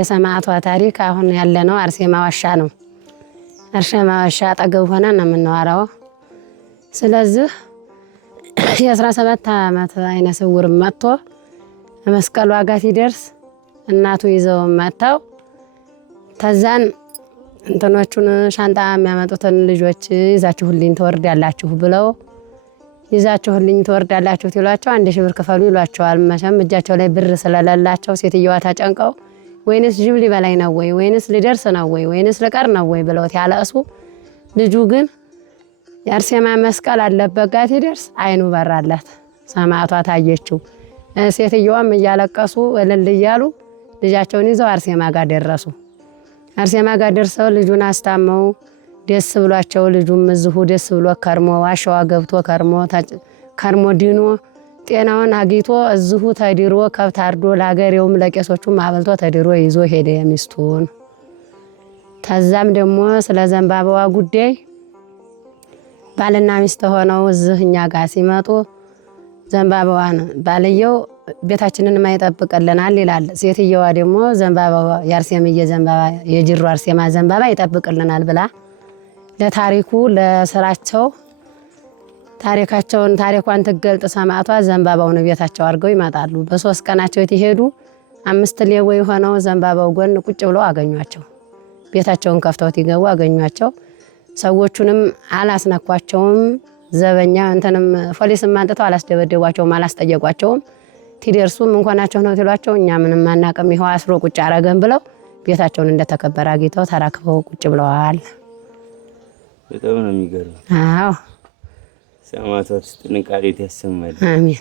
የሰማዕቷ ታሪክ አሁን ያለነው አርሴማ ዋሻ ነው። አርሴማ ዋሻ አጠገብ ሆነን ነው የምንዋራው። ስለዚህ የ17 ዓመት አይነ ስውር መጥቶ መስቀሉ ጋር ሲደርስ እናቱ ይዘው መጣው። ተዛን እንትኖቹን ሻንጣ የሚያመጡትን ልጆች ይዛችሁልኝ ትወርዳላችሁ ብለው ይዛችሁልኝ ትወርዳላችሁ ይሏቸው 1000 ብር ክፈሉ ይሏቸዋል። መቼም እጃቸው ላይ ብር ስለሌላቸው ሴትየዋ ታጨንቀው ወይንስ ጅብ ሊበላኝ ነው ወይ ወይንስ ሊደርስ ነው ወይ ወይንስ ልቀር ነው ወይ ብለው ያለእሱ ልጁ ግን የአርሴማ መስቀል አለበት ጋር ሲደርስ አይኑ በራላት። ሰማዕቷ ታየችው። ሴትየዋም እያለቀሱ እልል እያሉ ልጃቸውን ይዘው አርሴማ ጋር ደረሱ። አርሴማ ጋር ደርሰው ልጁን አስታመው ደስ ብሏቸው ልጁም እዚሁ ደስ ብሎ ከርሞ ዋሻዋ ገብቶ ከርሞ ድኖ ጤናውን አግኝቶ እዚሁ ተድሮ ከብት አርዶ ለሀገሬውም ለቄሶቹም አበልቶ ተድሮ ይዞ ሄደ ሚስቱን። ተዛም ደግሞ ስለ ዘንባባዋ ጉዳይ ባልና ሚስት ሆነው እዚህ እኛ ጋር ሲመጡ ዘንባባዋን ባልየው ቤታችንን ማይጠብቅልናል ይላል። ሴትየዋ ደግሞ ዘንባባዋ የአርሴምዬ ዘንባባ የጅሩ አርሴማ ዘንባባ ይጠብቅልናል ብላ ለታሪኩ ለስራቸው ታሪኳን ትገልጥ ሰማዕቷ ዘንባባውን ቤታቸው አድርገው ይመጣሉ። በ3 ቀናቸው ይሄዱ 5 ሌቦች ሆነው ዘንባባው ጎን ቁጭ ብለው አገኟቸው። ቤታቸውን ከፍተው ይገቡ አገኟቸው። ሰዎቹንም አላስነኳቸውም። ዘበኛ እንትንም ፖሊስም አንጥተው አላስደበደቧቸውም፣ አላስጠየቋቸውም። ትደርሱም እንኳናቸው ነው ትሏቸው እኛ ምንም አናቅም ይኸው አስሮ ቁጭ አረገን ብለው ቤታቸውን እንደተከበረ አግኝተው ተራክበው ቁጭ ብለዋል። በጣም ነው የሚገርም። አዎ ሰማዕቷ ጥንቃቄ ያሰማል። አሜን።